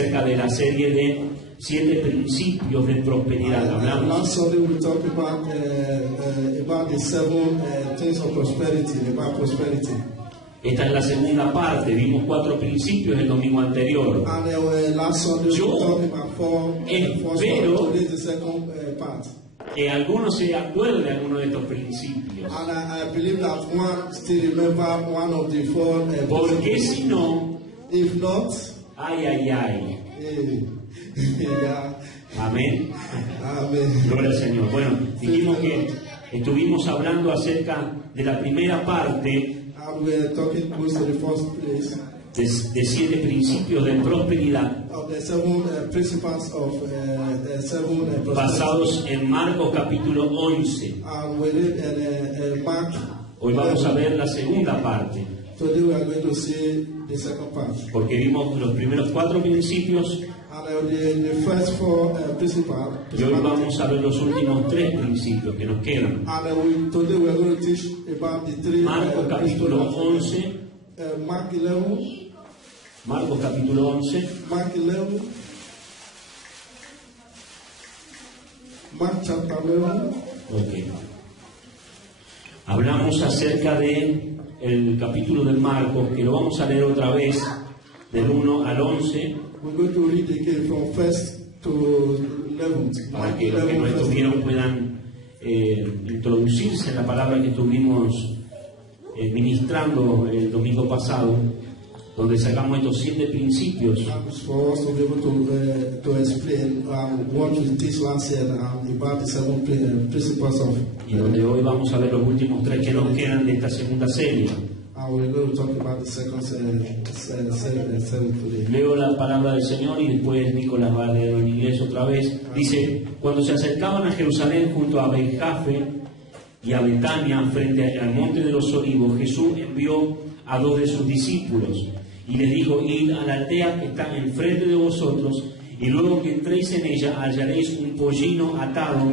acerca de la serie de 7 principios de prosperidad. Hablamos. Last Sunday we talked about the 7 things of prosperity, about prosperity. Esta es la segunda parte. Vimos 4 principios el domingo anterior. And last Sunday we talked about 4 espero the second part. Que algunos se acuerden de alguno de estos principios. And I believe that one still remember one of the 4 porque si no, if not, ay. Yeah. Amén. Amen. Gloria al Señor. Bueno, dijimos que estuvimos hablando acerca de la primera parte And we're talking close to the first place de 7 principios de prosperidad of the 7 principles of 7 basados en Marcos capítulo 11. And we read in Mark. Hoy vamos a ver la segunda parte. Today we are going to see the second part. Porque vimos los primeros 4 principios. And the first 4 principles. Y hoy vamos a ver los últimos 3 principios que nos quedan. And today we are going to teach about the 3 Marcos capítulo 11. Mark 11. Marcos capítulo 11. Mark 11. Mark chapter 11. Okay. Hablamos acerca de el capítulo de Marcos, que lo vamos a leer otra vez, del 1 al 11. We're going to read again from 1st to 11. Para que los que no estuvieron puedan introducirse en la palabra que estuvimos ministrando el domingo pasado, donde sacamos estos 7 principios. For us to be able to explain what we teach last year about the 7 principles of. Y donde hoy vamos a ver los últimos 3 que nos quedan de esta segunda serie. We're going to talk about the second seven today. Leo la palabra del Señor y después Nicolás va a leer en inglés otra vez. Dice: cuando se acercaban a Jerusalén junto a Betfagé y a Betania frente al monte de los olivos, Jesús envió a 2 de sus discípulos y les dijo: id a la aldea que está enfrente de vosotros, y luego que entréis en ella hallaréis un pollino atado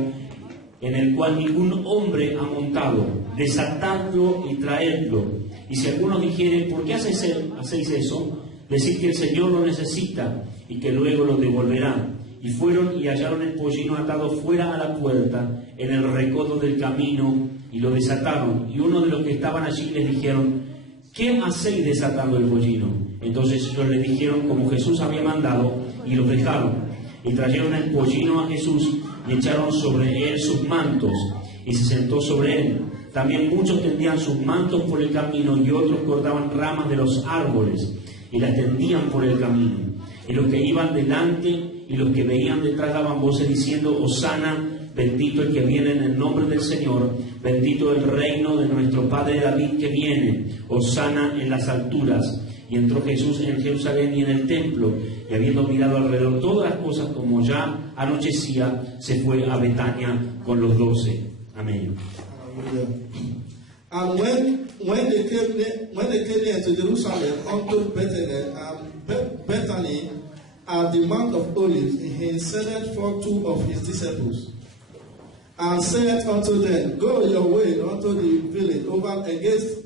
en el cual ningún hombre ha montado. Desatadlo y traedlo. Y si alguno dijere: ¿por qué hacéis eso? Decid que el Señor lo necesita y que luego lo devolverá. Y fueron y hallaron el pollino atado fuera a la puerta, en el recodo del camino, y lo desataron. Y uno de los que estaban allí les dijeron: ¿qué hacéis desatando el pollino? Entonces ellos le dijeron como Jesús había mandado, y los dejaron. Y trajeron el pollino a Jesús y echaron sobre él sus mantos, y se sentó sobre él. También muchos tendían sus mantos por el camino, y otros cortaban ramas de los árboles y las tendían por el camino. Y los que iban delante y los que veían detrás daban voces diciendo: Hosana, bendito el que viene en el nombre del Señor, bendito el reino de nuestro padre David que viene, Hosana en las alturas. Y entró Jesús en Jerusalén y en el templo, y habiendo mirado alrededor todas las cosas, como ya anochecía, se fue a Betania con los 12. Amén. And when they came near to Jerusalem unto Bethany at the Mount of Olives, he sent for 2 of his disciples, and said unto them, go your way unto the village over against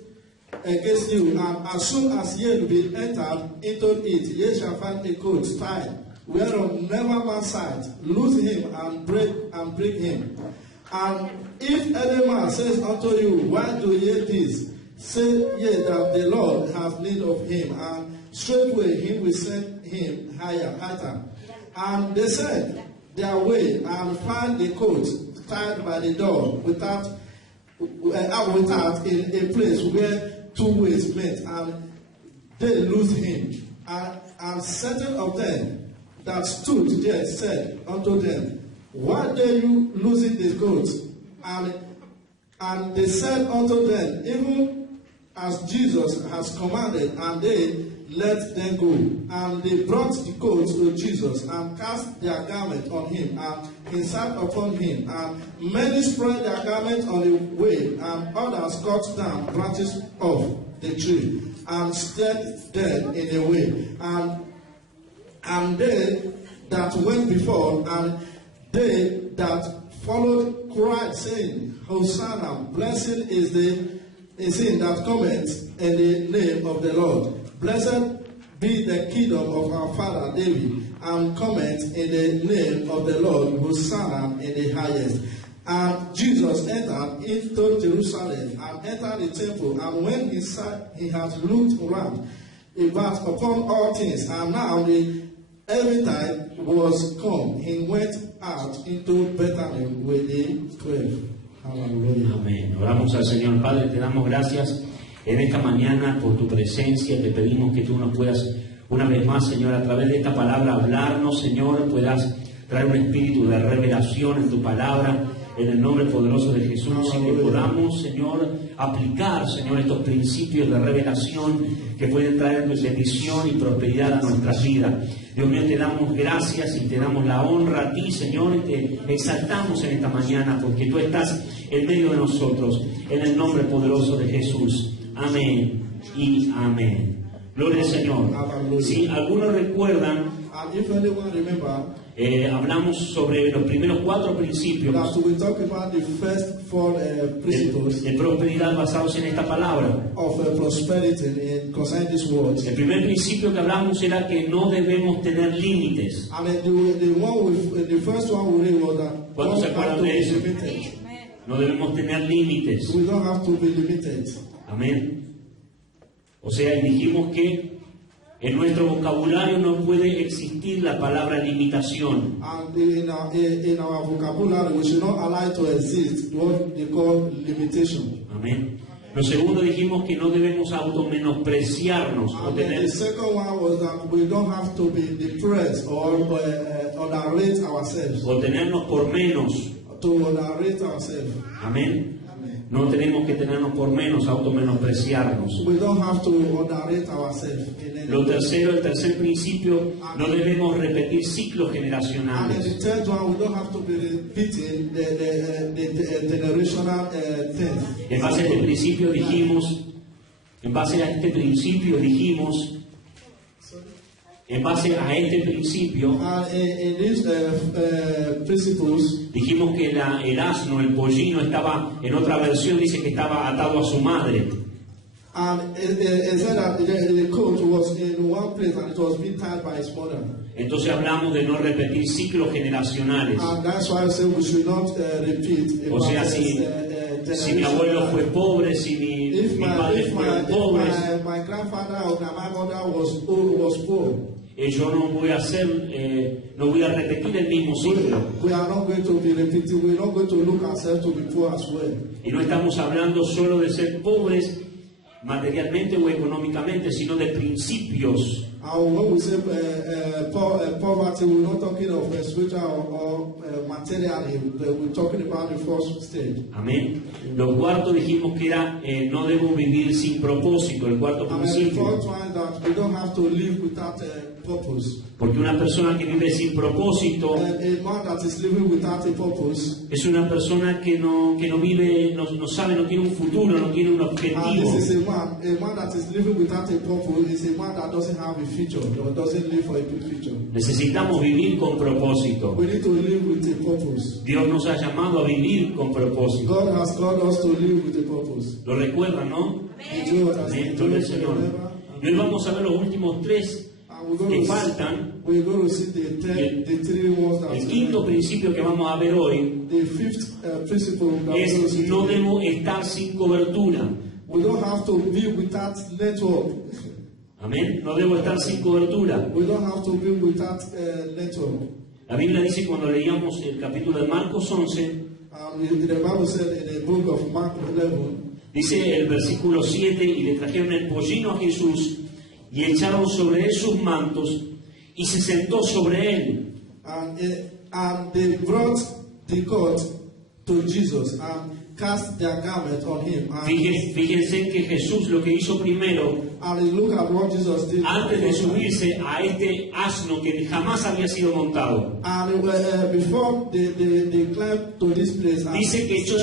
you, and as soon as ye be entered into it, ye shall find a colt tied, whereon never man sat. Loose him and break him. And if any man says unto you, why do ye this? Say ye that the Lord hath need of him, and straightway he will send him higher. And they said their way, and found the colt tied by the door, without in a place where 2 ways met, and they loosed him. And certain of them that stood there said unto them, why do you losing the goat? And they said unto them, even as Jesus has commanded, and they let them go. And they brought the coat to Jesus, and cast their garment on him, and he sat upon him. And many spread their garment on the way, and others cut down branches of the tree, and set them in the way. And they that went before, and they that followed cried, saying, Hosanna, blessed is him that cometh in the name of the Lord. Blessed be the kingdom of our father David, and cometh in the name of the Lord, Hosanna in the highest. And Jesus entered into Jerusalem and entered the temple, and when he had looked round about upon all things, and now the eventide was come, he went out into Bethany with the 12. Hallelujah. Amén. Oramos al Señor. Padre, te damos gracias en esta mañana por tu presencia. Te pedimos que tú nos puedas una vez más, Señor, a través de esta palabra hablarnos, Señor, puedas traer un espíritu de revelación en tu palabra, en el nombre poderoso de Jesús, y que podamos, Señor, aplicar, Señor, estos principios de revelación que pueden traer bendición y prosperidad a nuestras vidas. Dios mío, te damos gracias y te damos la honra a ti, Señor, y te exaltamos en esta mañana porque tú estás en medio de nosotros, en el nombre poderoso de Jesús. Amén y amén. Gloria al Señor. Si algunos recuerdan, hablamos sobre los primeros 4 principios de prosperidad basados en esta palabra. El primer principio que hablamos era que no debemos tener límites. ¿Cuándo se acuerdan de eso? No debemos tener límites. Amén. O sea, dijimos que en nuestro vocabulario no puede existir la palabra limitación. In our vocabulary, we should not allow to exist what they call limitation. Amén. Lo segundo dijimos que no debemos automenospreciarnos o tener. The second one was that we don't have to be depressed or underrate ourselves. O tenernos por menos. To underrate ourselves. Amén. No tenemos que tenernos por menos, automenospreciarnos. We don't have to underrate ourselves. Lo tercero, el tercer principio, no debemos repetir ciclos And generacionales. the third one, we don't have to be repeating the generational things. En base a este principio dijimos, en base a este principio dijimos, en base a este principio, In these principles, dijimos que el asno, el pollino, estaba, en otra versión dice que estaba atado a su madre. and it said that the coat was in one place and it was being tied by his mother. Entonces hablamos de no repetir ciclos generacionales. And that's why I say we should not repeat. O sea, si mi abuelo fue pobre, si mis padres fueron pobres, my grandfather or my mother was poor. Yo no voy a hacer, no voy a repetir el mismo ciclo. We are not going to be repeating. We are not going to look ourselves to be poor as well. Y no estamos hablando solo de ser pobres materialmente o económicamente, sino de principios. And when we say poverty, we're not talking of spiritual or materially. We're talking about the first stage. Amén. Lo cuarto dijimos que era no debo vivir sin propósito. El cuarto And the principio. fourth one that we don't have to live without purpose. Porque una persona que vive sin propósito And a man that is living without a purpose. es una persona que no vive, no sabe, no tiene un futuro, no tiene un And objetivo. this is a man that is living without a purpose is a man that doesn't have a future or doesn't live for a future. Necesitamos vivir con propósito. We need to live with a purpose. Dios nos ha llamado a vivir con propósito. God has called us to live with a purpose. ¿Lo recuerdan, no? Amén. Gloria al Señor. Y hoy vamos a ver los últimos 3 que faltan. We're going to see the three ones that El quinto principio que vamos a ver hoy the fifth principle that we're going to es see no today. debo estar sin cobertura. We don't have to be without network. Amén. No debo estar sin cobertura. We don't have to be without network. La Biblia dice cuando leíamos el capítulo de Marcos 11, The Bible said in the book of Mark 11, dice el versículo 7, y le trajeron el pollino a Jesús y echaron sobre él sus mantos y se sentó sobre él. and they brought the coat to Jesus and cast their garment on him. Fíjense que Jesús lo que hizo primero, And look at what Jesus did. antes de subirse a este asno que jamás había sido montado, And before they climbed to this place, dice que echó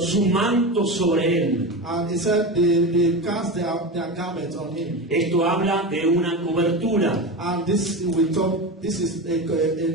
su manto sobre él. and he said they cast their garment on him. Esto habla de una cobertura. And this we talk. This is a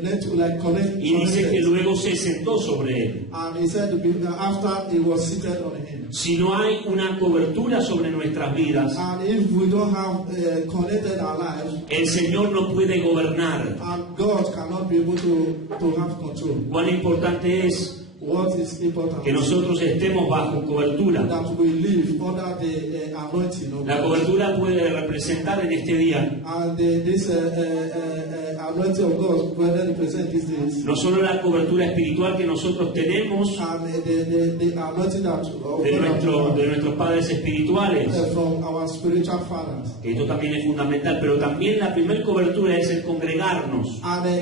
net like connect. Y dice que luego se sentó sobre él. And he said after he was seated on him. Si no hay una cobertura sobre nuestras vidas, and if we don't have connected our lives, el Señor no puede gobernar. and God cannot be able to have control. Cuán importante es What is important que nosotros estemos bajo cobertura. that we live under the anointing of La God. cobertura puede representar en este día And this anointing of God will represent these days. no solo la cobertura espiritual que nosotros tenemos And the anointing that of de God nuestros padres espirituales, from our spiritual fathers. que esto también es fundamental, pero también la primera cobertura es el congregarnos. And the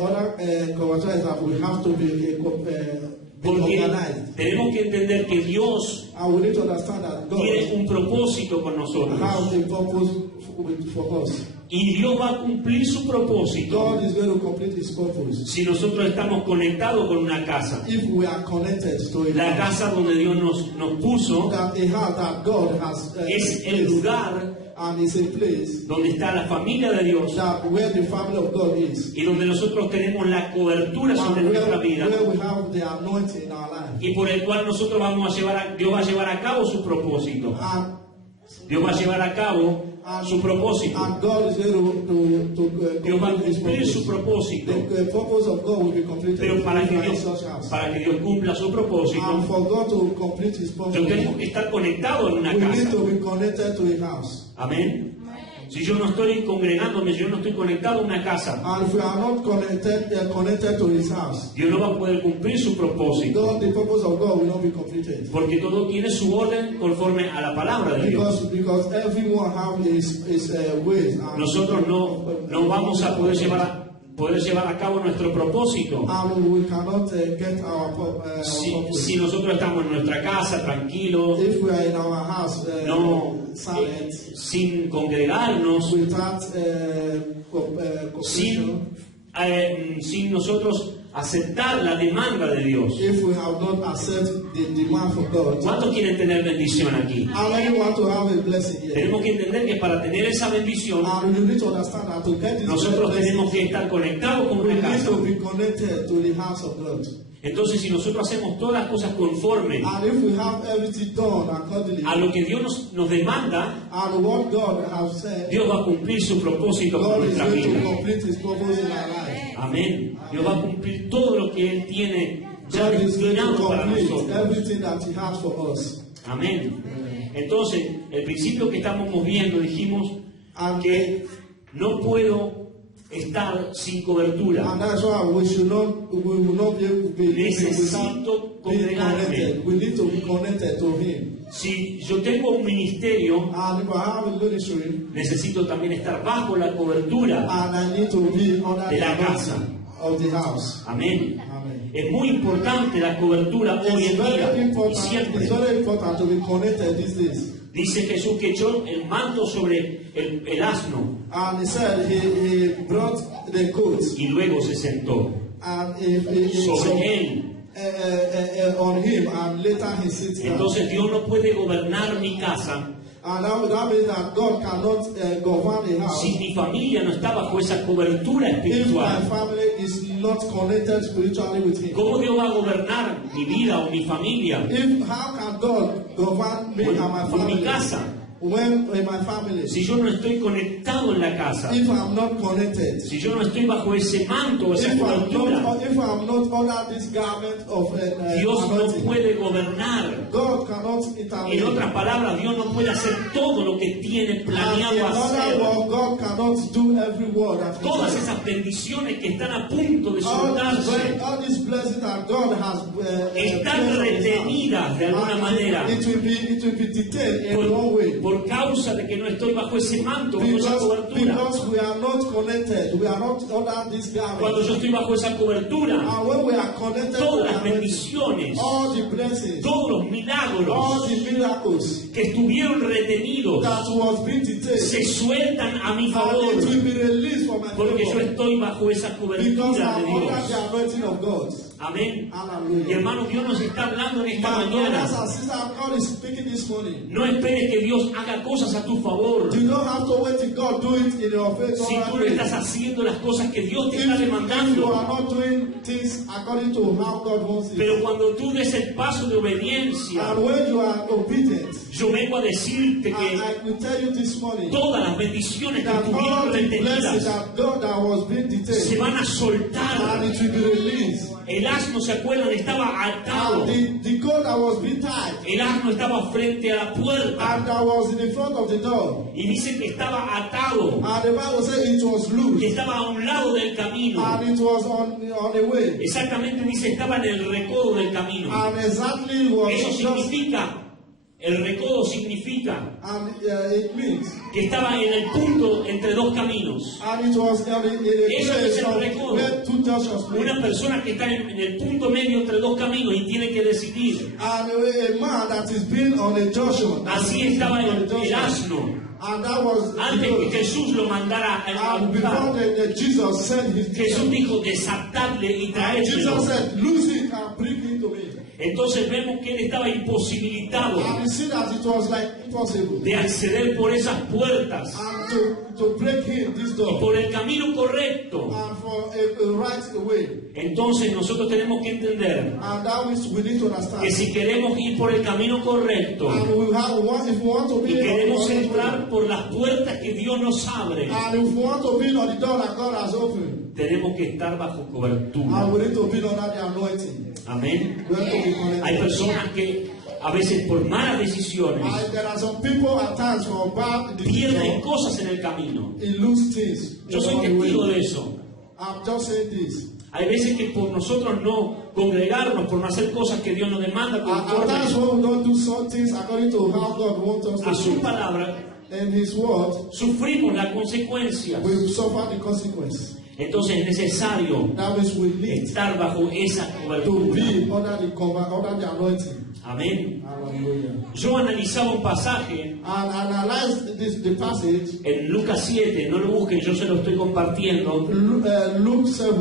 other coverture is that we have to be Porque organized. tenemos que entender que Dios And we need to understand that tiene God un propósito con nosotros. has a purpose for us. Y Dios va a cumplir su propósito God is going to complete His purpose. si nosotros estamos conectados con una casa. If we are connected to a La house, casa donde Dios nos puso that a house that God has es el placed, lugar and is a place donde está la familia de Dios that where the family of God is, y donde nosotros tenemos la cobertura sobre and nuestra vida where we have the anointing in our life. y por el cual nosotros Dios va a llevar a cabo su propósito. And Dios va a llevar a cabo su propósito. And God is going to Dios va a complete His cumplir su purpose. propósito. The purpose of God will be completed Pero para que in Dios such house. cumpla su propósito, And for God to complete His yo purpose, tengo que estar conectado en una we need casa. to be connected to a house. Amén. Si yo no estoy congregándome, si yo no estoy conectado a una casa, And if we are not connected to His house, Dios no va a poder cumplir su propósito. God, the purpose of God will not be completed. Porque todo tiene su orden conforme a la palabra de Dios. Because everyone have his ways. And Nosotros no vamos a poder llevar a cabo nuestro propósito and we cannot get our purpose. si nosotros estamos en nuestra casa tranquilos, If we are in our house, silent, sin congregarnos, without sin nosotros aceptar la demanda de Dios. if we have not accepted the demand from God. ¿Cuántos quieren tener bendición aquí? How many want to have a blessing here? Tenemos que entender que para tener esa bendición And you need to understand that to get this nosotros blessing, tenemos que estar conectados con we una need casa. to be connected to the house of God. Entonces, si nosotros hacemos todas las cosas conforme And if we have everything done accordingly, a lo que Dios nos demanda, and what God has said, Dios va a cumplir su propósito con God is nuestra going to vida. complete His purpose in our life. Amén. Dios va a cumplir todo lo que Él tiene ya God is going to destinado para complete nosotros. everything that He has for us. Amén. Entonces, el principio que estamos viendo, dijimos And, que no puedo estar sin cobertura. and that's why we will not be able to be living Necesito without being congregarme. connected. We need to be connected to Him. Si yo tengo un ministerio, And if I have a ministry, necesito también estar bajo la cobertura. and I need to be under De la the casa. anointing of the house. Amén. Amen. Es muy importante la cobertura hoy It's en día very y important. siempre. It's very important to be connected these days. Dice Jesús que echó el manto sobre el asno And He said He brought the coat y luego se sentó and sobre él. on him, and later He sits down. Entonces Dios no puede gobernar mi casa And that means that God cannot govern the house si mi familia no está bajo esa cobertura if my espiritual. family is not connected spiritually with Him. ¿Cómo Dios va a gobernar mi vida o mi familia How can God govern me and my o mi family casa when in my family? si yo no estoy conectado en la casa? If I'm not connected, Si yo no estoy bajo ese manto o esa if cobertura, I'm not under this garment of Dios no anointing, puede gobernar. God cannot intervene. En otras palabras, Dios no puede hacer todo lo que tiene And in planeado other hacer. words, God cannot do every word that He Todas says. esas bendiciones que están a punto de soltarse All these blessings that God has están placed on His retenidas de alguna house, manera it will be detained in one way. por causa de que no estoy bajo ese manto, bajo esa cobertura. Because we are not connected, we are not under this garment. Cuando yo estoy bajo esa cobertura, And when we are connected to todas the las anointing, bendiciones, all the blessings, todos los all milagros the miracles que estuvieron retenidos that was being detained, se sueltan a mi and favor, it will be released for my porque yo favor. estoy bajo esa Because cobertura de I'm under Dios. the anointing of God. Amén. Hallelujah. Y hermano, Dios nos está hablando en esta My mañana. brothers and sisters, God is speaking this morning. No esperes que Dios haga cosas a tu favor. You don't have to wait till God do it in your favor. Si tú no estás haciendo las cosas que Dios te If está you demandando. are not doing things according to how God wants it. Pero cuando tú des el paso de obediencia, And when you are obedient, yo vengo a decirte and que I will tell you this morning todas las bendiciones que that all estuvieron the blessings retenidas that God that was being se detained, van a soltar. and it will be released. El asno, ¿se acuerdan? Estaba atado. And the goat that was being tied, El asno estaba frente a la puerta. and that was in the front of the door. Y dice que estaba atado. And the Bible says it was Que loose, estaba a un lado del camino. and it was on the way. Exactamente dice, estaba en el recodo del camino. And exactly was Eso just, significa, el recodo significa and it means, que estaba en el punto entre dos caminos. and it was in a Eso es place el of recodo. where two junctions meet. Una persona que está en el punto medio entre dos caminos y tiene que decidir. And a man that is being on a junction. Así estaba el asno. And that was Antes que Jesús lo mandara a and before buscar, Jesus sent his Jesús dijo, desatadle y and traédselo. Jesus said, loose it and bring it to me. Entonces vemos que él estaba imposibilitado And you see that it was like impossible. de acceder por esas puertas And to break in this y door. por el camino correcto. And for a right way. Entonces nosotros tenemos que entender And that means we need to que understand. si queremos ir por el camino correcto And if we want to y be queremos on the entrar por las puertas que Dios nos abre, and if we want to be on the door that God has opened, tenemos que estar bajo cobertura. and we need to be under the anointing. Amén. We have to be connected. Hay personas que a veces por malas decisiones And there are some people at times for bad pierden decisions, cosas en el camino. they lose things. Yo soy along the way. testigo de eso. I'm just saying this. Hay veces que por nosotros no congregarnos, por no hacer cosas que Dios nos demanda At conforme times when we don't do some things according to how God wants us a to su do, palabra, and His word, sufrimos las consecuencias. we suffer the consequence. Entonces es necesario That means we need estar bajo esa to cobertura. be under the anointing. Amén. Hallelujah. Yo analizaba un pasaje And analyze the passage, en Lucas 7, no lo busquen, yo se lo estoy compartiendo. Luke 7.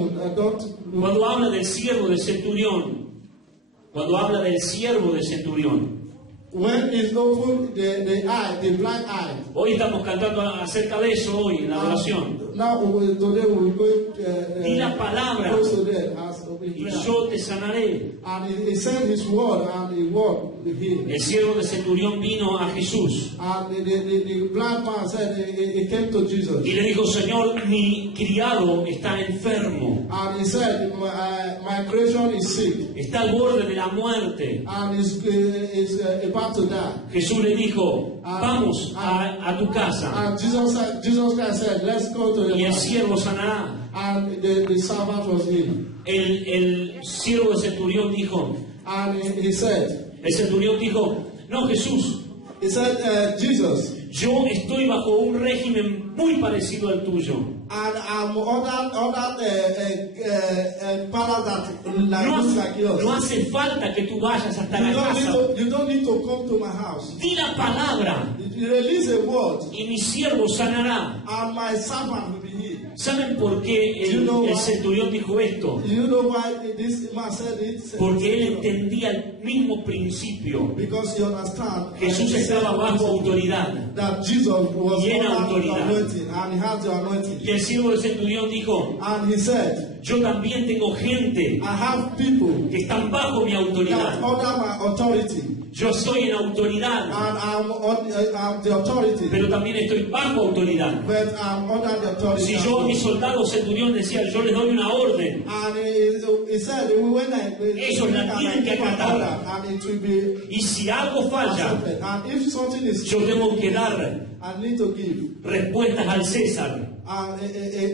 Cuando habla del siervo de centurión, cuando habla del siervo de centurión. When is open the eye, the blind eye. Hoy estamos cantando acerca de eso hoy en la adoración. Now today we will go Di la palabra close to that as in y prayer. yo te sanaré. And he sent his word, and the word healed. El siervo de centurión vino a Jesús And the blind man said he came to Jesus. y le dijo, Señor, mi criado está enfermo, And he said, my creation is sick, está al borde de la muerte. and is about to die. Jesús le dijo, vamos a tu casa And Jesus Christ said, let's go to the y el house. siervo sanará. And the servant was healed. El siervo de centurión dijo, And he said, el centurión dijo, no, Jesús, Jesus, yo estoy bajo un régimen muy parecido al tuyo. and I'm other palace that looks like yours. No hace falta que tú vayas hasta la casa. You don't need to come to my house. Di la palabra You release a word, y mi siervo sanará. and my servant will be healed. ¿Saben por qué el centurión dijo esto? You know why this man said it? Porque él entendía el mismo principio. Because you understand, Jesús estaba bajo autoridad. that Jesus was Y en under the autoridad. anointing, and he has the anointing. Y el siervo del centurión dijo, And he said, yo también tengo gente I have people que están bajo mi that autoridad. under my authority, Yo estoy en autoridad, and I'm the authority, pero también estoy bajo autoridad. but I'm under the authority. Si yo a mis soldados centurión decía, yo les doy una orden, And he said, when Ellos la tienen que acatar. and it will be y si algo falla, accepted. And if something is, yo tengo que dar I need to give respuestas al César. an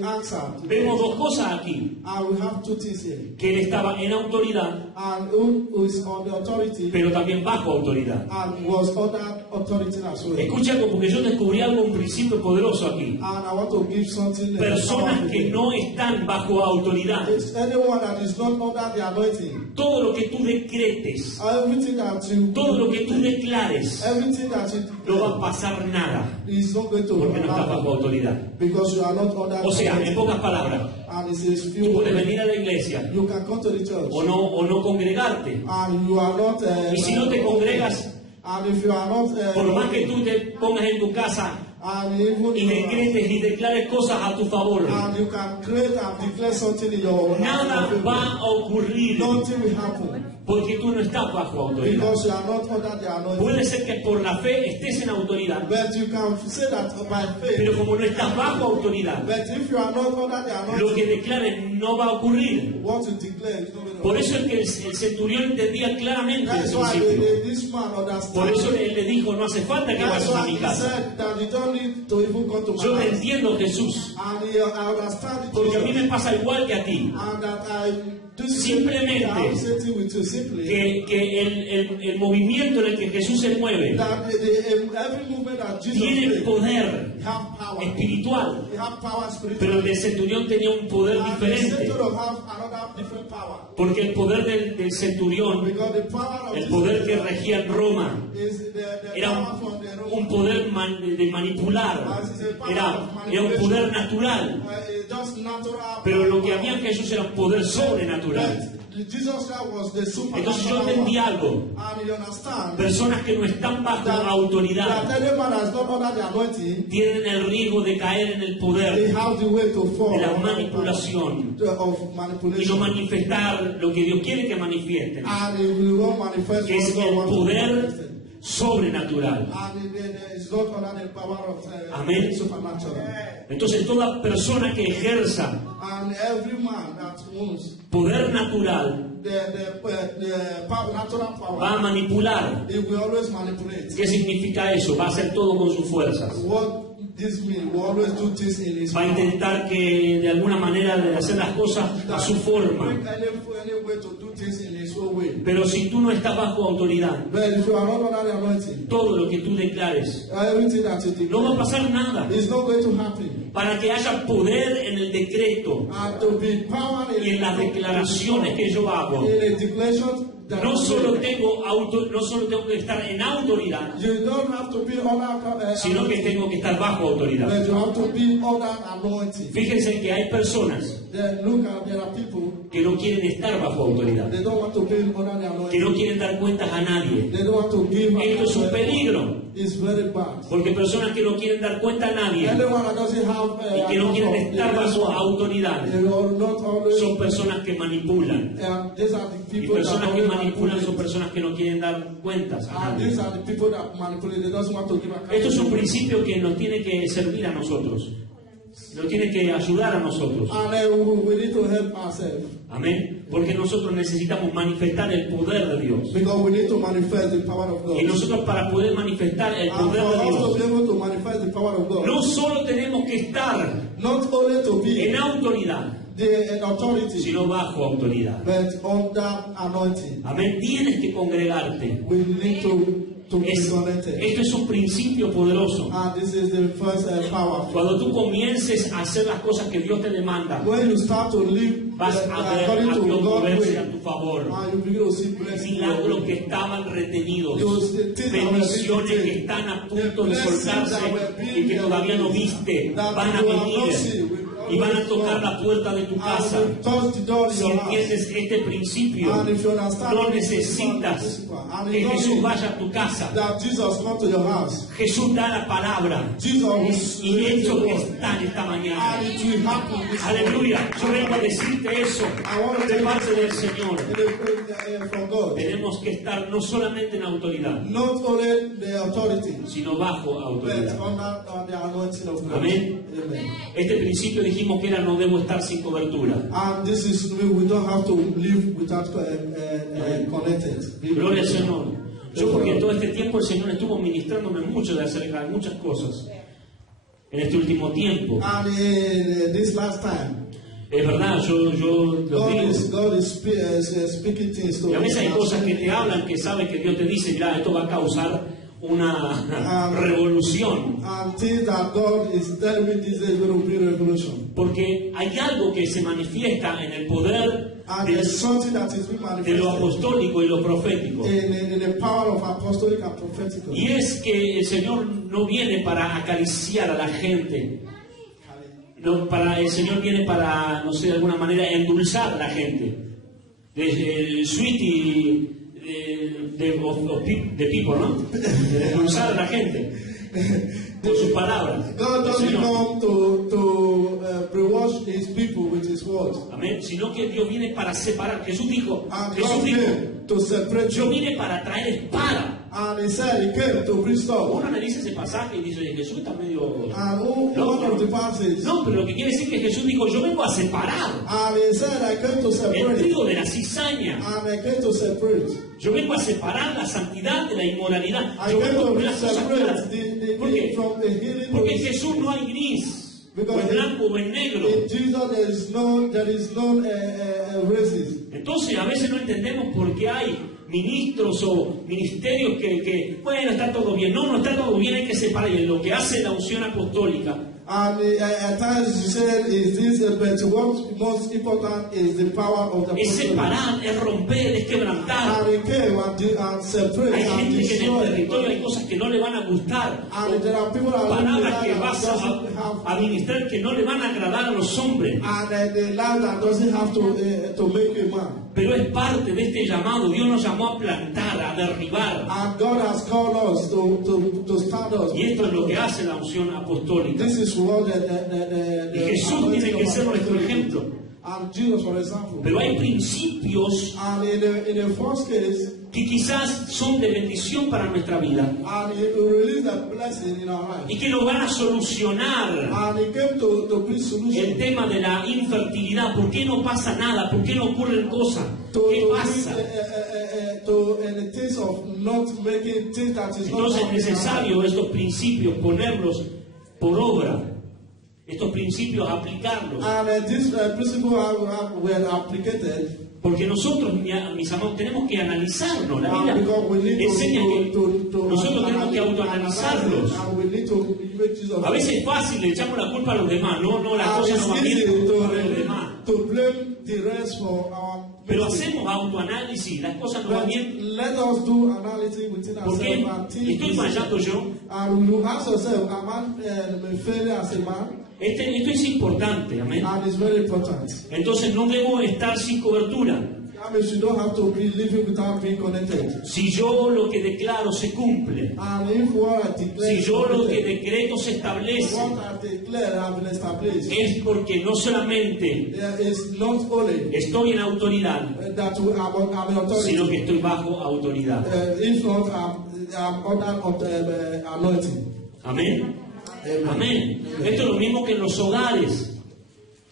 answer. Vemos dos cosas aquí, And we have two things here. que él estaba en autoridad, And who is on the authority pero también bajo autoridad. and was under authority as well. Escucha, porque yo descubrí algo, un principio poderoso aquí. And I want to give something. Personas que no están bajo autoridad, It's anyone that is not under the anointing. todo lo que tú decretes, Everything that you todo lo que tú declares, everything that you no va a pasar nada, is not going to porque no estás bajo happen autoridad. because you are not under O sea, en authority. pocas palabras, And it says tú few puedes words. venir a la iglesia You can come to the church. o no congregarte. And you are not. Y si no te congregas, and if you are not. por más que tú te pongas en tu casa and even y decretes y declares cosas a tu favor, and you can create and declare something in your nada va a ocurrir Nothing will happen porque tú no estás bajo autoridad. because you are not under the anointing. Puede ser que por la fe estés en autoridad, But you can say that by faith. pero como no estás bajo autoridad, But if you are not under the lo que anointing, declares no va a ocurrir. what you declare is not going to Por happen. eso es que el centurión entendía claramente el That's why principio. this man Por understands. eso él le dijo, no hace falta que That's vayas a why mi he casa. said that you don't need to even come to my Yo te house. entiendo, Jesús, And I understand it. porque a mí Jesus. me pasa igual que a ti. And that I do Simplemente I'm sitting with you simply. Que el movimiento en el que Jesús se mueve That every movement that Jesus tiene made, poder he have power. espiritual, He have power spiritual. pero el del centurión tenía un poder And the diferente, center of have another different power. porque el poder del centurión, Because the power of el this poder que regía en Roma, is the era power from the un poder de manipular, era un poder natural, it's just natural. pero lo que había en Jesús era un poder sobrenatural. But Jesus Christ was the supernatural. Entonces yo entendí algo: And you understand personas que no están bajo that autoridad anyone that's not under the anointing, tienen el riesgo de caer en el they poder have the way to fall de la under the manipulación power of y no manipulation. manifestar lo que Dios quiere que manifiesten, And it will not manifest que es what God el wants to poder manifest. sobrenatural. And it's not under the power of Amén. supernatural. Entonces toda persona que ejerza And every man that wants poder natural the power, natural power, va a manipular. it will always manipulate. ¿Qué significa eso? Va a hacer todo con sus fuerzas. What this means, we always do this in his Va a intentar que de alguna manera de hacer las cosas a su forma. Any way to do things in his own way. Pero si tú no estás bajo autoridad, But if you are not under the anointing, todo lo que tú declares, everything that you no va a declare pasar nada. is not going to happen. Para que haya poder en el decreto And to be power y en las declaraciones que yo hago, in a declaration that no solo tengo que estar en autoridad, you don't have to be under sino que tengo que estar bajo autoridad. but you have to be under anointing. Fíjense que hay personas Then look at there are people que no quieren estar bajo autoridad, they don't want to be under the que anointing. no quieren dar cuentas a nadie. They don't want to give. Esto es un peligro, It's very bad. porque personas que no quieren dar cuenta a nadie Anyone that doesn't have y que no quieren estar bajo autoridad they will not always. son personas que manipulan. These are the Y people personas that que always manipulan son manipulate. personas que no quieren dar cuentas a And nadie. these are the people that manipulate. They don't want to give account. Esto es un principio que nos tiene que servir a nosotros, nos tiene que ayudar a nosotros. And we need to help ourselves Amén. Porque nosotros necesitamos manifestar el poder de Dios. because we need to manifest the power of God. Y nosotros, para poder manifestar el And poder for de us to Dios, be able to manifest the power of God, no solo tenemos que estar not only to be en autoridad, the authority, sino bajo autoridad. but under anointing. Amén. Tienes que congregarte. We need to be connected. Esto es un principio poderoso. And this is the first power. Cuando tú comiences a hacer las cosas que Dios te demanda, When you start to live vas a ver according a to Dios God's moverse way, a tu favor. and you begin to see blessings. Milagros que estaban retenidos, Those things that were bendiciones being que taken, están a the punto de blessings soltarse that were being y que todavía no viste, that van a you have not venir seen, will y van a always tocar come. la puerta de tu casa. And touch the door in Si your house. entiendes este principio, And if you understand no this necesitas principle, and que you don't Jesús need vaya a tu casa. that Jesus come to your house. Jesús da la palabra Jesus y will hecho the word. está esta mañana. And it will happen this Aleluya. Yo vengo a decirte eso de parte del Señor. morning. From God. Tenemos que estar no solamente en autoridad, Not only the authority, sino bajo but autoridad. under the anointing of God. Amén. Amen. Este principio dijimos que era no debo estar sin cobertura. And this is we don't have to live without connected. Gloria al Señor. Yo porque todo este tiempo el Señor estuvo ministrándome mucho de acerca de muchas cosas. En este último tiempo. And in this last time, Es verdad, yo los God digo. is speaking things to Y a veces hay us. cosas que te hablan que sabes que Dios te dice, mira, esto va a causar una revolución. And things that God is telling me this is going to be a revolution. Porque hay algo que se manifiesta en el poder And de there's something that is being lo manifested apostólico y lo profético. in the power of apostolic and prophetical. Y es que el Señor no viene para acariciar a la gente. no, el Señor viene para, no sé, de alguna manera endulzar a la gente. Sweetie de people, ¿no? Endulzar a la gente con sus palabras. God doesn't come to brainwash his people with his words. Amén. Sino que Dios viene para separar. Jesús dijo, To separate yo you. vine para traer espada. And he said he came to bring stuff. Uno le dice ese pasaje y dice, Jesús está medio And loco. one of the passages. No, pero lo que quiere decir que Jesús dijo, yo vengo a separar And he said, I came to el separate. trigo de la cizaña. And I came to separate. Yo vengo a separar la santidad de la inmoralidad. I Yo came vengo a to poner las cosas claras. separate ¿Por qué? from the healing. Porque en Jesús no hay gris, o en blanco o en negro. In Jesus there is no racism. Entonces a veces no entendemos por qué hay ministros o ministerios que bueno, está todo bien. No, no está todo bien, hay que separar. Y lo que hace la unción apostólica, And at times you said, is this, but what's most important is the power of the es apostolic. separar, es romper, es quebrantar. And he came and separate Hay and gente que en el destroy. territorio hay cosas que no le van a gustar, And there are people around palabras que that vas doesn't have, a ministrar que no le van a agradar a los hombres. and the land that doesn't have to make a man. Pero es parte de este llamado. Dios nos llamó a plantar, a derribar. And God has called us to stand us. Y esto es lo que hace la unción apostólica. This is what Y Jesús tiene que ser nuestro ejemplo. And Jesus, for example. Pero hay principios And in the first case, que quizás son de bendición para nuestra vida and he released that blessing in our life. y que nos van a solucionar And he came to bring el solution. tema de la infertilidad. ¿Por qué no pasa nada? ¿Por qué no ocurren cosas? ¿Qué pasa? To the things of not making things that is not Entonces es happening. necesario estos principios ponerlos por obra. Estos principios aplicarlos. And this principle were applicated. Porque nosotros, mis amados, tenemos que analizarnos. La Biblia Because we need enseña que to nosotros tenemos que autoanalizarlos. And we need to make use of A veces es fácil, le echamos la culpa a los demás. No, las cosas no van bien por los demás. to blame the rest for our Pero mistakes. hacemos autoanálisis, las cosas no van bien. Let us do analysis within ¿Por qué ourselves and think estoy fallando yo? and you ask yourself, am I failing as a man? Esto es importante, amén. And it's very important. Entonces no debo estar sin cobertura. That means you don't have to be living without being connected. Si yo lo que declaro se cumple, And if what I declare si yo lo que decreto se establece, what I declare have been established, es porque no solamente there is not only estoy en autoridad, that we are in authority, sino que estoy bajo autoridad. if not, I'm under anointing. Amén. Amen. Amén. Esto es lo mismo que en los hogares.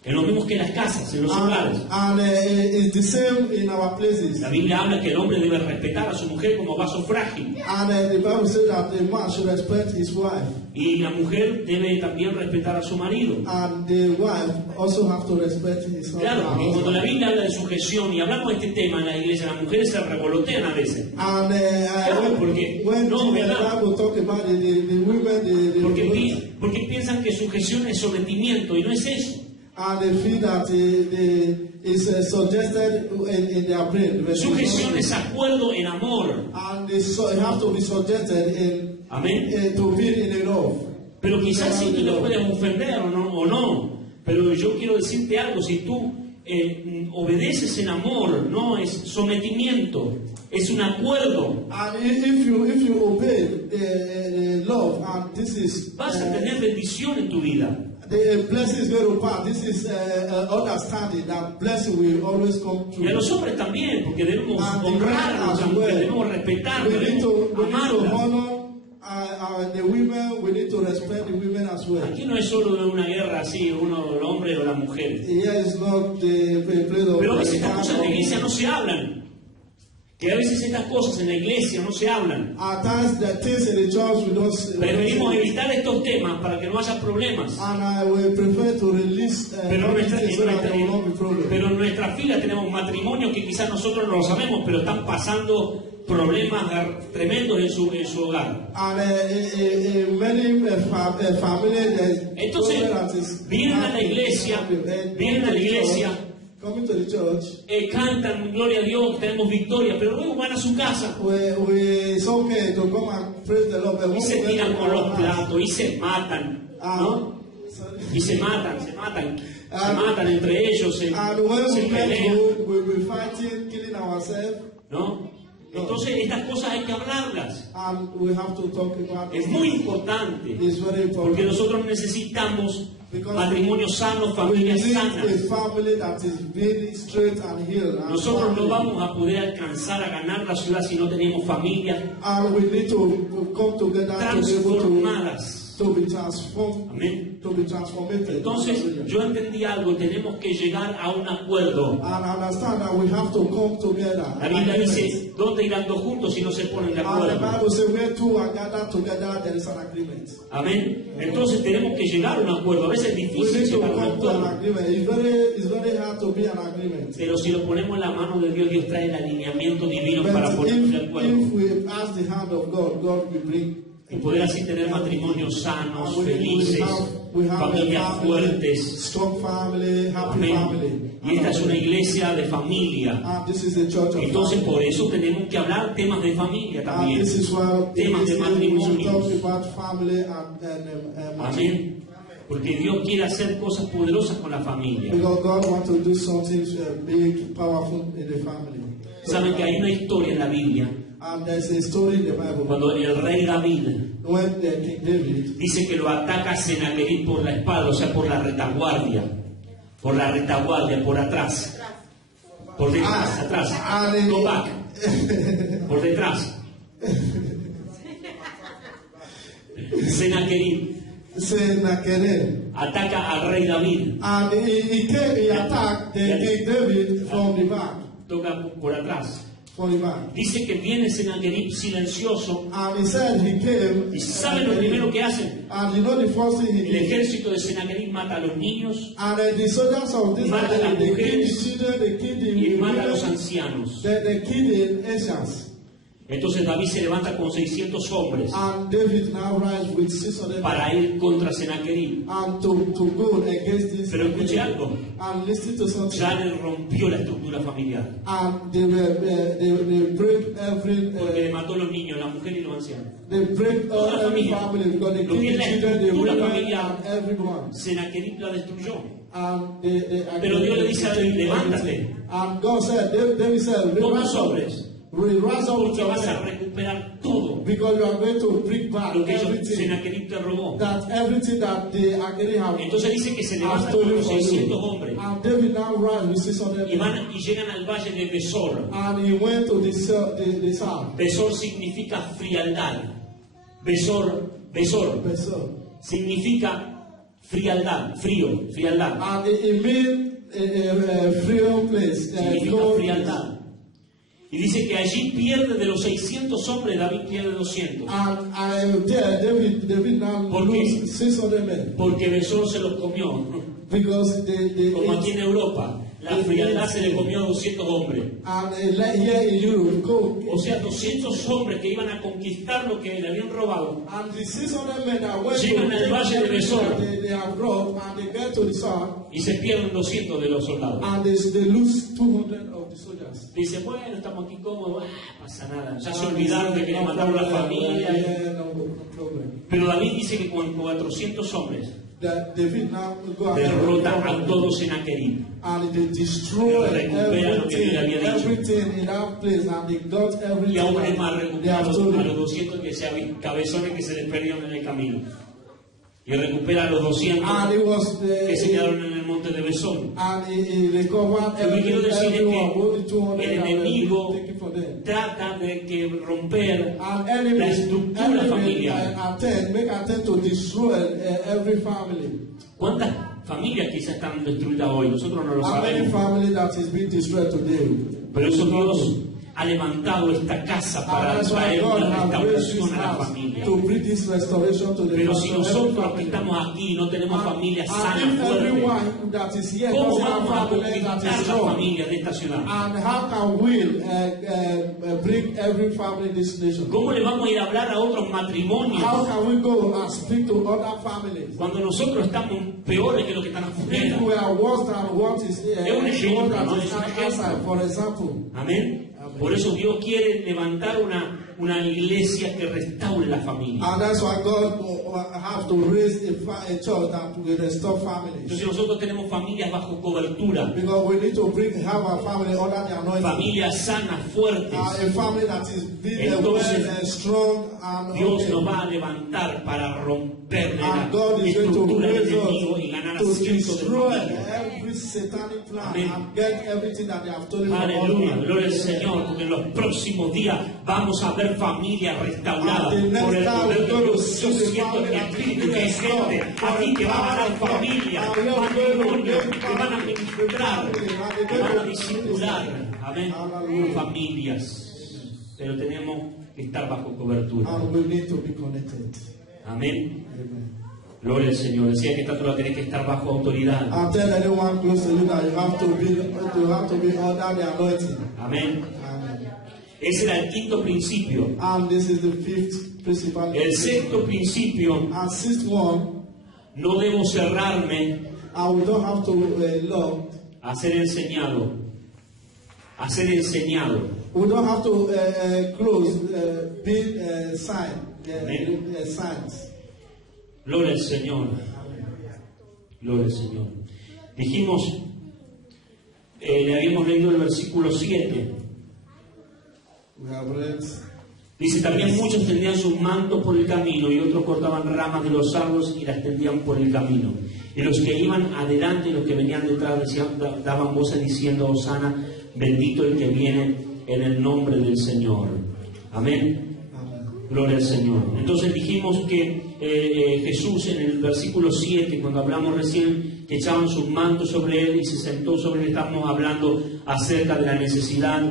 Es lo mismo que en las casas, en los hogares. And it's the same in our places. La Biblia habla que el hombre debe respetar a su mujer como vaso frágil. And the Bible says that the man should respect his wife. Y la mujer debe también respetar a su marido. And the wife also have to respect his husband. Claro, porque cuando la Biblia habla de sujeción y hablamos de este tema en la iglesia, las mujeres se revolotean a veces. And Claro, porque when no, the ¿verdad? Bible talk about the women, Porque piensan que sujeción es sometimiento y no es eso. and they feel that is suggested in their brain. Sujeción es acuerdo en amor. And they have to be suggested in Amén. to be in love. Pero quizás si tú te puedes ofender o no. Pero yo quiero decirte algo, si tú obedeces en amor, no es sometimiento, es un acuerdo. And if you obey love, and this is Vas a tener bendición en tu vida. the blessing is going to pass. This is understanding that blessing will always come Y true. a los hombres también, porque debemos And honrarlos, as well. debemos respetarlos, We need to amarlas. honor the women. We need to respect the women as well. Aquí no es solo una guerra así, uno el hombre o las mujeres. Here is not the place of Pero a veces estas cosas en la iglesia no se hablan. Que a veces estas cosas en la iglesia no se hablan. At times the things in the church we don't. Preferimos evitar estos temas para que no haya problemas. And I will prefer to release Pero things so that there will not be problem. en nuestra fila tenemos matrimonios que quizás nosotros no lo sabemos, pero están pasando problemas tremendos en su hogar. And many families. Entonces, vienen a la iglesia, coming to the church, cantan gloria a Dios, tenemos victoria, pero luego van a su casa it's okay to come and praise the Lord. But y when se we tiran get to con our los house, platos y se matan, ¿no? y se matan entre ellos, se pelean, we'll be fighting, killing ourselves. ¿no? Entonces estas cosas hay que hablarlas. And we have to talk about Es muy importante, It's very important. porque nosotros necesitamos matrimonios sanos, We familias need sanas. a family that is really straight and healed. And Nosotros no family. vamos a poder alcanzar a ganar la ciudad si no tenemos familias And we need to come together to be able transformadas. to be transformed. Amén. To be transformed. Entonces yo entendí algo, tenemos que llegar a un acuerdo. And understand that we have to come together. La Biblia dice, ¿dónde irán dos juntos si no se ponen de And the acuerdo? Bible says where two are gathered together, there is an agreement. Amén. Entonces tenemos que llegar a un acuerdo. A veces es We difícil need to llegar a un come to an acuerdo, agreement. It's very hard to be an agreement. pero si lo ponemos en la mano de Dios, Dios trae el alineamiento divino But para ponernos de if acuerdo we ask the hand of God, God will bring. y poder así tener matrimonios sanos, And felices, we have familias a family, fuertes. strong family, happy family. Amén. Y esta es una iglesia de familia. And this is the church of Entonces family. por eso tenemos que hablar temas de familia And también. this is why Temas de we should matrimonios. talk about family and Amén. Porque Dios quiere hacer cosas poderosas con la familia. because God wants to do something big, powerful in the family. Saben que hay una historia en la Biblia And there's a story in the Bible cuando el rey David when King David dice que lo ataca a Senaquerib por la espalda, o sea, por la retaguardia, por atrás, por detrás, atrás, go back, por detrás. Sennacherib, ataca al rey David, and he attacked King David from the back. toca por atrás. From the back. Dice que viene Senaquerib silencioso. And he said he came. ¿Y saben lo primero que hacen? And you know the first thing he El did? ejército de Senaquerib mata a los niños And the soldiers of this Mata a las they killed the mujeres children, they killed the y mata a los women, ancianos. they killed the Asians. Entonces David se levanta con 600 hombres And David now rise with 600 para ir contra Senaquerib. and to go against this. Pero escuche algo, And listen to something. ya le rompió la estructura familiar, And they break every porque le mató a los niños, la mujer y los ancianos. they break Toda la every familia. family because they Lo kill que es the la children, the estructura women, familiar. and everyone. Senaquerib la destruyó. And Pero Dios le dice a David, levántate. And God said, David said, Con rise tus up, hombres, rise up with porque your vas a men, recuperar todo because you are going to bring back lo que everything. Senaquerib te robó. That everything that they actually have Entonces dice que se are levanta con stolen los from 600 you. hombres And David now rise with 600 y, men. y llegan al valle de Besor. And he went to the south. Besor significa frialdad. Besor Besor. significa frialdad. And it means a free place. Significa no frialdad. Y dice que allí pierde de los 600 hombres, David pierde 200. And there, David now ¿Por qué? lose 600 men. Porque Besor se los comió. Because they Como aquí en Europa, la frialdad se le comió a 200 hombres. and here in Europe, go. O sea, 200 hombres que iban a conquistar lo que le habían robado. And the 600 men that went Llegan al valle de Besor. they have robbed, and they get to the south, Y se pierden 200 de los soldados. and they lose 200 of the soldiers. Dice, bueno, estamos aquí cómodos, pasa nada. Ya se olvidaron de que le mataron a la familia. Yeah, no problem. Pero David dice que con 400 hombres That David now go ahead derrota a todos Senaquerib. and they destroy Recupera lo que Dios le había dicho. everything in that place, and they got everything. Y aún es más, they recupera have a stolen. los 200 cabezones que se les perdieron en el camino. Y recupera a los 200 And it was que se quedaron en el monte de Besón. and he recovered Lo que quiero decir es everyone, all the que 200 el that were enemigo taken from them. trata de que romper And la estructura familiar. attempt to destroy every family. ¿Cuántas familias quizás están destruidas hoy? Nosotros no lo How many sabemos. family that is being destroyed today? Pero eso Dios ha levantado esta casa para And that's why traer God una has raised restauración this a la house familia. to bring this restoration to the Pero si family. nosotros que estamos aquí no tenemos familias And sanas, if fuertes, everyone that is here ¿cómo doesn't have vamos a family that conquistar is las strong, familias de esta ciudad? and how can we bring every family in this nation? ¿Cómo le vamos a ir a hablar a otros matrimonios How can we go and speak to other families? cuando nosotros estamos peores que los que están afuera? If we are worse than what is Es un ejemplo, what ¿no? is Es un ejemplo. outside, for example. Amén. Por eso Dios quiere levantar una iglesia que restaure la familia. And that's why God has to raise a church that will restore families. Entonces nosotros tenemos familias bajo cobertura. Because we need to have our family under the anointing. Familias sanas, fuertes. A family that is big and strong. And Dios nos va a levantar para romper la God is estructura del going to enemigo y ganar to asiento de destroy familia. every satanic plan. Amén. And get everything that they have stolen from Aleluya, us. gloria al Señor, porque en los próximos días vamos a ver familias restauradas And the next por el time poder de we're going to Dios. Yo see the siento en mi family that espíritu que hay is gente aquí que va a ganar familia, matrimonios, que van a ministrar, que van a disipular, amén, familias. Pero tenemos que estar bajo cobertura. And we need to be connected. Amén. Amen. Gloria al Señor. Decía que esta tenés que estar bajo autoridad. I tell anyone close to you that you have to be under the anointing. Amén. Amen. Ese era el quinto principio. And this is the fifth principle. El sexto principio: And sixth one, no debo cerrarme we don't have to love. a ser enseñado. A ser enseñado. We don't have to close being signs. Gloria al Señor. Gloria al Señor. Dijimos, le habíamos leído el versículo 7. We have read. Dice, también muchos tendían sus mantos por el camino y otros cortaban ramas de los árboles y las tendían por el camino. Y los que iban adelante y los que venían detrás daban voces diciendo, Hosana, bendito el que viene en el nombre del Señor. Amén. Gloria al Señor. Entonces dijimos que Jesús en el versículo 7, cuando hablamos recién que echaban sus mantos sobre él y se sentó sobre él, estamos hablando acerca de la necesidad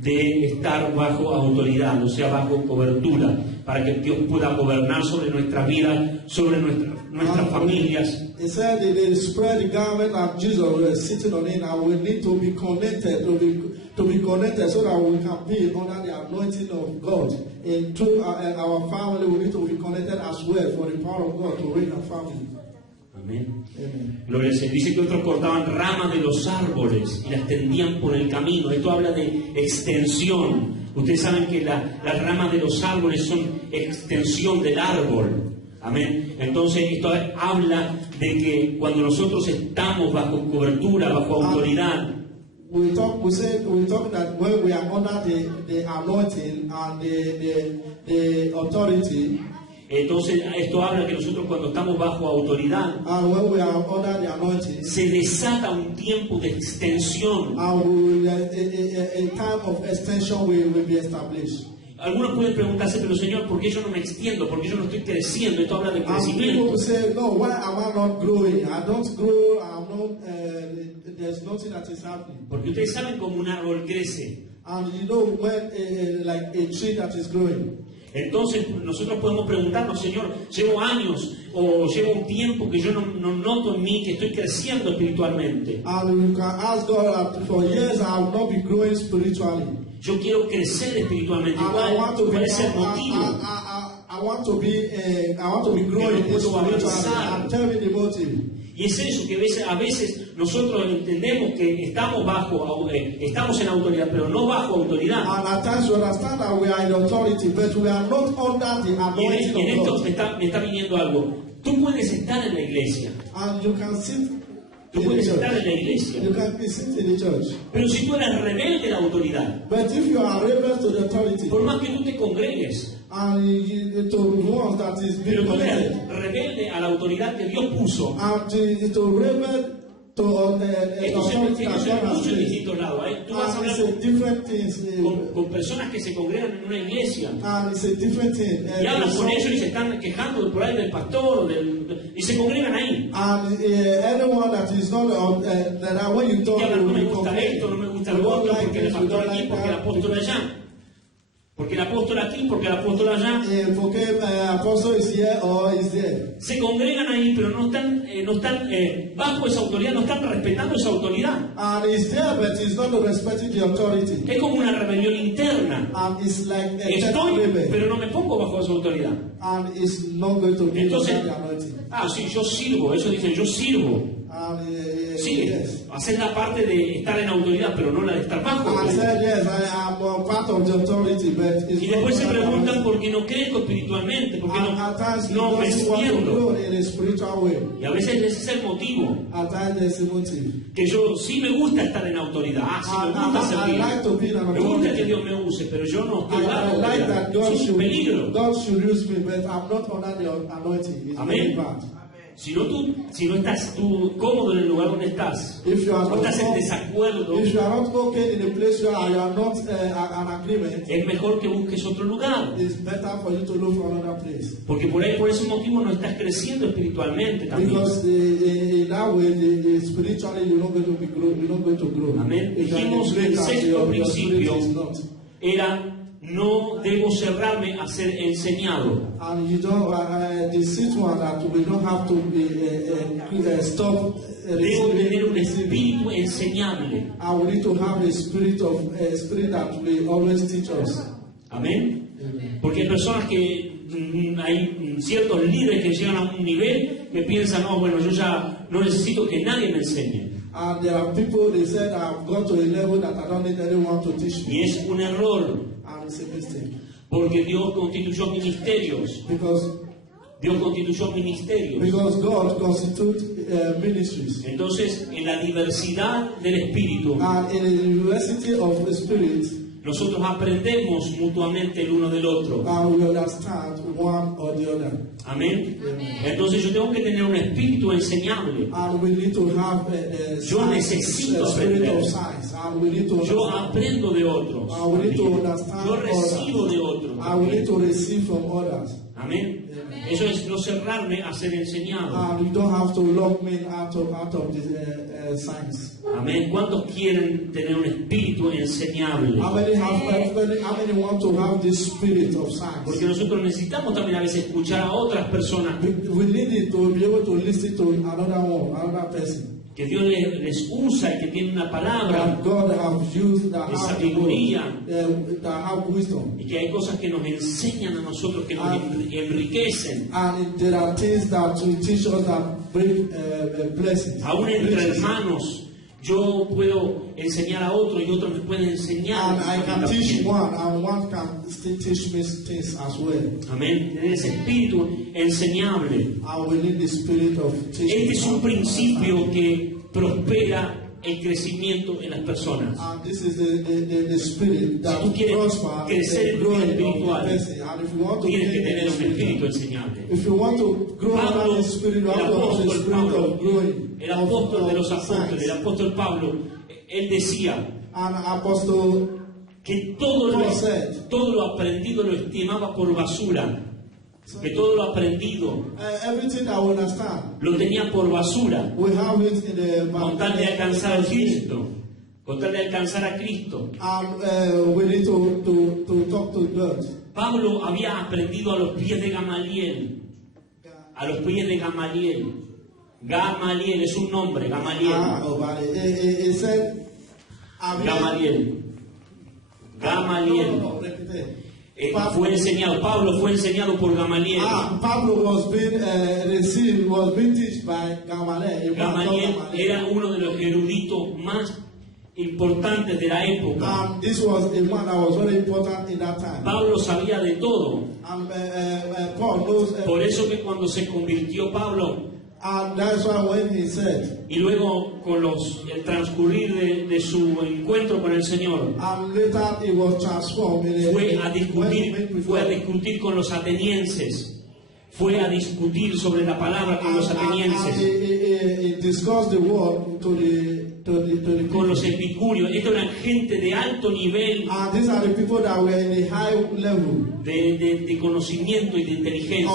de estar bajo autoridad, o sea, bajo cobertura, para que Dios pueda gobernar sobre nuestra vida, sobre nuestras familias. He said that they spread the garment of Jesus was sitting on it, and we need to be connected, to be connected so that we can be under the anointing of God. And through our family, we need to be connected as well for the power of God to reign our family. Amén. Amen. Gloria al Señor. Dice que otros cortaban ramas de los árboles y las tendían por el camino. Esto habla de extensión. Ustedes saben que las ramas de los árboles son extensión del árbol. Amén. Entonces esto habla de que cuando nosotros estamos bajo cobertura, bajo autoridad, we talk that when we are under the anointing and the authority. Entonces esto habla que nosotros cuando estamos bajo autoridad, And when we are under the anointing, se desata un tiempo de extensión. and a time of extension will be established. Algunos pueden preguntarse, pero Señor, ¿por qué yo no me extiendo? ¿Por qué yo no estoy creciendo? Esto habla de And people crecimiento. will say, no, why am I not growing? I don't grow, I'm not, there's nothing that is happening. Porque ustedes saben cómo un árbol crece. And you know when like a tree that is growing. Entonces nosotros podemos preguntarnos, Señor, llevo años o llevo un tiempo que yo no noto en mí que estoy creciendo espiritualmente. And you can ask God, for years I have not been growing spiritually. Yo quiero crecer espiritualmente. And I want to ¿Cuál be, es el motivo? I want to be growing spiritually. And tell me the motive. Y es eso, que a veces nosotros entendemos que estamos en autoridad, pero no bajo autoridad. And at times we understand that we are in authority, but we are not under the Y en anointing esto of God. me está viniendo algo. Tú puedes estar en la iglesia. And you can sit Tú in the puedes estar en la church. iglesia. You can be sit in the church. Pero si tú eres rebelde a la autoridad, But if you are rebel to the authority, por más que tú te congregues, and you, to one that is pero being tú eres connected, rebelde a la autoridad que Dios puso, and to rebel to the esto se authority that ve God has mucho en placed. distintos lados. Tú vas a And hablar it's a different thing. con personas que se congregan en una iglesia And it's a different thing. y hablas con ellos y And se están quejando por ahí del pastor y se congregan ahí. anyone that is not that when you talk, Y hablan, no me you gusta esto, no me gusta you lo don't otro, like porque el this, you pastor don't aquí, like porque el that. apóstol allá. Porque el apóstol aquí, porque el apóstol allá. Porque apostle is here or is there. Se congregan ahí, pero no están bajo esa autoridad, no están respetando esa autoridad. And it's there, but it's not respecting the authority. Es como una rebelión interna. And it's like a Estoy, rebel. pero no me pongo bajo esa autoridad. And it's not going to be Entonces, under the anointing. sí, yo sirvo. Eso dice, yo sirvo. Sí, yes. hacer la parte de estar en autoridad, pero no la de estar bajo I autoridad. said, yes, I am part of the authority, but it's Y después se not preguntan por qué no crezco espiritualmente, por qué at times you no me don't want to extiendo. grow in a spiritual way. Y a veces ese es el motivo, At times there's a motive. que yo sí me gusta estar en autoridad, sí me gusta I servir, like to be in an me gusta que authority. Dios me use, pero yo no estoy I bajo like that autoridad. Es un peligro. God should use me, but I'm not under the anointing. It's very Amén. bad. Si no estás tú cómodo en el lugar donde estás, If you are no not, estás en desacuerdo, if you are not okay in a place where you are not an agreement, es mejor que busques otro lugar. it's better for you to look for another place. Porque por ese motivo no estás creciendo espiritualmente también. Because in that way, spiritually, you're not going to be grow. You're not going to grow. Amén. If you are in a Dijimos que place el that sexto your principio spirit is not. era: no debo cerrarme a ser enseñado. And you don't, the sixth one that we don't have to be stop Debo tener un receiving. espíritu enseñable. And we need to have a spirit that will always teach us. Amén. Porque hay personas que hay ciertos líderes que llegan a un nivel que piensan: no, bueno, yo ya no necesito que nadie me enseñe. And there are people, they said, I've got to a level that I don't need anyone to teach me. Y es un error, And it's a mistake. porque Dios constituyó ministerios. Dios constituyó ministerios. Because God constitutes ministries. Entonces, en la diversidad del espíritu, And in the university of the spirit, nosotros aprendemos mutuamente el uno del otro. we understand one or the other. Amén. Entonces yo tengo que tener un espíritu enseñable. And we need to have Yo necesito a spirit aprender. of science. And we need to Yo understand. aprendo de otros. And we need to understand Yo recibo others. de otros. And we need to receive from others. Amén. Eso es no cerrarme a ser enseñado. And we don't have to lock men out of the science. Amén. ¿Cuántos quieren tener un espíritu enseñable? How many want to have this spirit of science? Porque nosotros necesitamos también a veces escuchar a otras personas We need it to be able to listen to another person. que Dios les usa y que tienen una palabra That God have used, that de have sabiduría, that have wisdom. y que hay cosas que nos enseñan a nosotros, que nos enriquecen. And there are things that will teach us that bring blessings. Aún entre hermanos, yo puedo enseñar a otro y otro me puede enseñar. And I can teach one, and one can still teach me things as well. Amén. Tener ese espíritu enseñable. And we need the spirit of teaching. Este es un principio que prospera el crecimiento en las personas. And this is the spirit that Si tú quieres prospers crecer the growing espiritual, of the person. And if you want to tienes que gain tener un the espíritu spirit, enseñable. if you want to grow Pablo, in the spirit, you el have to have the apóstol spirit Pablo, of growing. el apóstol de los of apóstoles, science. el apóstol Pablo, él decía And Apostle que Paul said, todo lo aprendido lo estimaba por basura, que todo lo aprendido everything that we understand, lo tenía por basura, we have it in the con tal de alcanzar a Cristo, con tal de alcanzar a Cristo. And we need to talk to God. Pablo había aprendido a los pies de Gamaliel, a los pies de Gamaliel. Gamaliel es un nombre, Gamaliel. He said, Gamaliel. Gamaliel. No, repeat it. Fue enseñado, Pablo fue enseñado por Gamaliel. Pablo was being taught by Gamaliel. Gamaliel era uno de los eruditos más importantes de la época. And this was a man that was very important in that time. Pablo sabía de todo. And Paul knows. Por eso que cuando se convirtió Pablo, And that's why when he said, y luego con el transcurrir de su encuentro con el Señor, and later it was transformed. fue a discutir con los atenienses, fue a discutir sobre la palabra con los atenienses, He discussed the word to the con los epicúreos. Estos eran gente de alto nivel And these are the people that were in the high level de conocimiento y de inteligencia.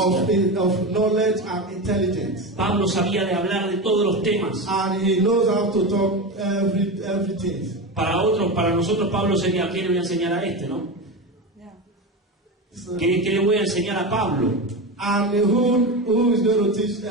of knowledge and intelligence. Pablo sabía de hablar de todos los temas. And he knows how to talk everything. Para nosotros Pablo sería: ¿qué le voy a enseñar a este, no? ¿Qué le voy a enseñar a Pablo? And who is going to teach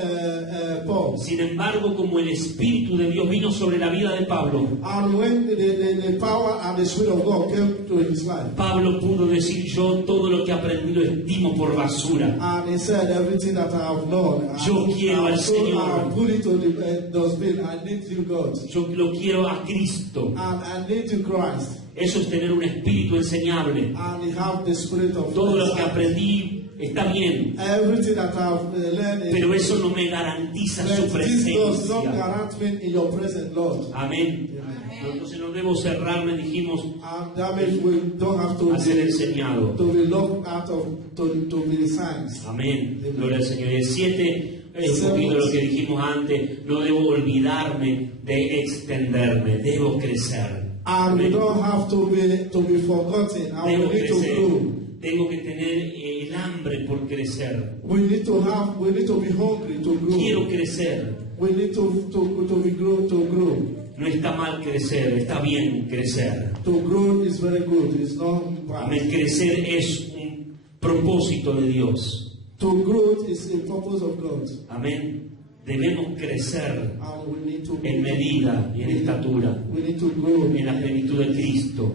Paul? Sin embargo, como el Espíritu de Dios vino sobre la vida de Pablo, And when the power and the Spirit of God came to his life, Pablo pudo decir: yo todo lo que he aprendido estimo por basura. and he said, everything that I have known, Yo quiero al Señor. I put it to the dustbin. I need you, God. Yo lo quiero a Cristo. And I need you, Christ. Eso es tener un espíritu enseñable. And you have the Spirit of Todo lo que Christ. aprendí está bien, Everything that I've learned, pero eso no me garantiza su but this does not presencia. guarantee me in your presence, Lord. Amén. Entonces no debo cerrarme, dijimos, And that means we don't have to a ser enseñado. be locked out of to be signs. Amén. Gloria al Señor. Y el 7 es un poquito lo que dijimos antes. No debo olvidarme de extenderme, debo crecer. And we Amén. don't have to be forgotten. And Debo we need to crecer. grow. Tengo que tener el hambre por crecer. We need to be hungry to grow. Quiero crecer. We need to grow. No está mal crecer, está bien crecer. To grow is very good. It's not bad. Amén. Crecer es un propósito de Dios. To grow is a purpose of God. Amén. Debemos crecer And we need to en medida y en estatura, we need to grow en la plenitud de Cristo.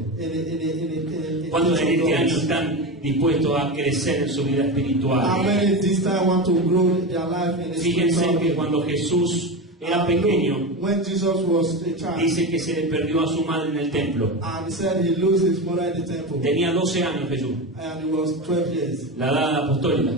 ¿Cuántos en este año están dispuestos a crecer en su vida How espiritual? many this time want to grow their life in the Fíjense spiritual que way? cuando Jesús era And pequeño, look, when Jesus was a child, dice que se le perdió a su madre en el templo. and he said he lose his mother in the temple, Tenía 12 años Jesús, and he was 12 years. la edad apostólica.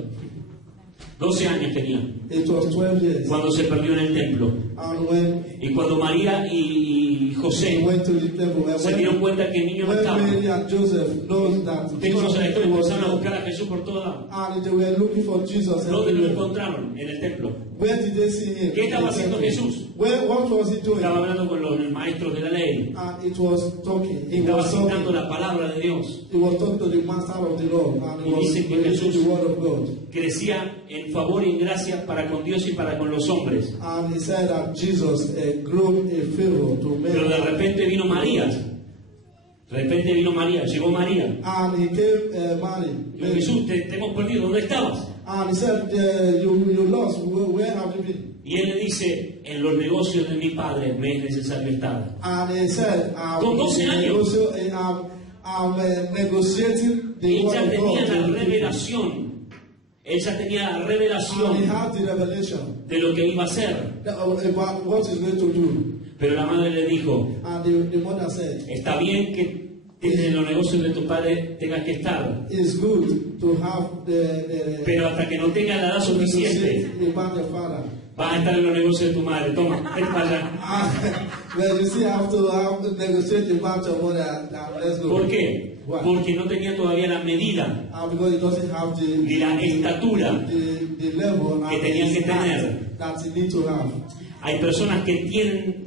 12 años tenía It was 12 years. cuando se perdió en el templo. And when Y cuando María y he José went to the temple, and se dieron cuenta que el niño no estaba. Mary and Joseph knows that Usted conoce la historia, was empezaron a there, buscar a Jesús por todos lados. and they were looking for Jesus ¿Dónde lo everywhere. encontraron? En el templo. Where did they see him? ¿Qué estaba In the haciendo temple. Jesús? What was he doing? Estaba hablando con los maestros de la ley. And it was talking. He Estaba was citando talking. la palabra de Dios. He was talking to the master of the law, and he Y was dice que reading Jesús- the word of God. Crecía en favor y en gracia para con Dios y para con los hombres. And he said that Jesus grew a favor to men. Pero de repente vino María. De repente vino María. Llegó María. And he came Mary. Y dijo, Jesús, te hemos perdido. ¿Dónde estabas? And he said, you lost. Where have you been? Y él le dice, en los negocios de mi padre me es necesario estar. And he said, Con 12 años. I'm negotiating the Él word ya of tenía God. la to the people. revelación. Él ya tenía la And he revelación had the revelation de lo que iba a hacer. about what he's going to do. Pero la madre le dijo, And the mother said, está bien que en los negocios de tu padre tengas que estar, it's good to have the pero hasta que no tengas la edad to suficiente, negotiate about the father. vas a estar en los negocios de tu madre. Toma, ven para allá. Well, you see, I have to negotiate about your mother. Let's go. ¿Por qué? Why? Porque no tenía todavía la medida Because it doesn't have ni la estatura. the level Que and tenían the que tener. height that you need to have. Hay personas que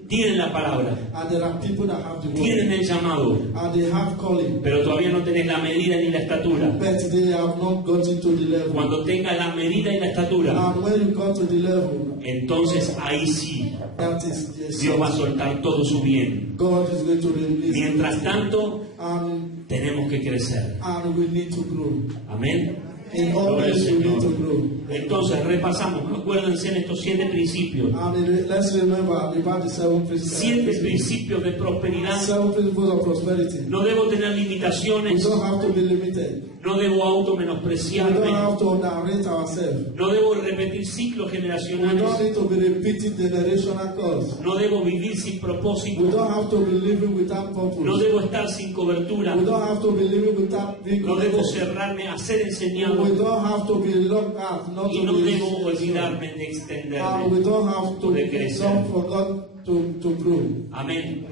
tienen la palabra, And there are people that have the word. tienen el llamado, And they have calling. pero todavía no tenés la medida ni la estatura. But they have not gotten to the level. Cuando tengas la medida y la estatura, And when you come to the level, entonces ahí sí, that is yes, Dios va a soltar todo su bien. God is going to release. Mientras tanto, And tenemos que crecer. we need to grow. Amén. In all Gloria al ways, we need to Señor. grow. Entonces, repasamos. Acuérdense en estos 7 principios. And let's remember about the 7 principles. 7 principios de prosperidad. 7 principles of prosperity. No debo tener We limitaciones. don't have to be limited. No debo We don't automenospreciarme. have to narrate ourselves. No debo repetir ciclos We generacionales. don't need to be repeating generational curse. No debo vivir sin We propósito. don't have to be living without purpose. No debo estar sin cobertura. We don't have to be living without being No debo connected. cerrarme a ser enseñado. We don't have to be locked out, not Y to no be debo olvidarme de and we extenderme. don't have to de crecer. don't forget to grow. Amén.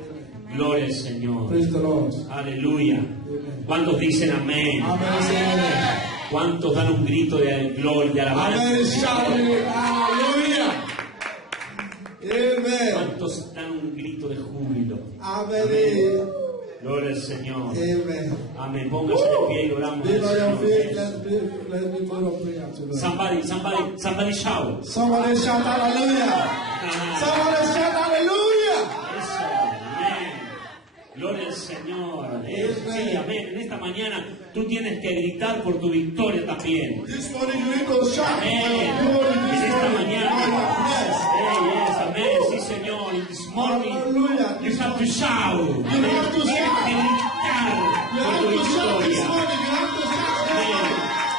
Gloria al Señor. Praise the Lord. Aleluya. ¿Cuántos dicen amén? Amen. Say amen. ¿Cuántos dan un grito de gloria, de alabanza? Amen. Shout hallelujah. Amen. ¿Cuántos dan un grito de júbilo? Amen. Gloria al Señor. Amen. Amén. Póngase de pie y oramos Be al on your feet. Señor. Let me go to prayer to Lord. Somebody shout. Somebody shout hallelujah. Somebody shout hallelujah. Eso. Amén. Gloria al Señor. Sí, amén. En esta mañana tú tienes que gritar por tu victoria también. This morning you need to shout. Amén. En esta mañana. Yes, amén. Sí, Señor. In this morning Hallelujah. you have to shout. You have to Tienes que gritar You por have tu to shout this victoria. morning. You have to shout this Amén.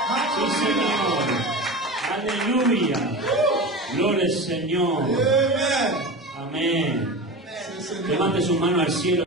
morning. Sí, Señor. Aleluya. Gloria al Señor. Amen. Amén. Sí, Señor. Levante su mano al cielo.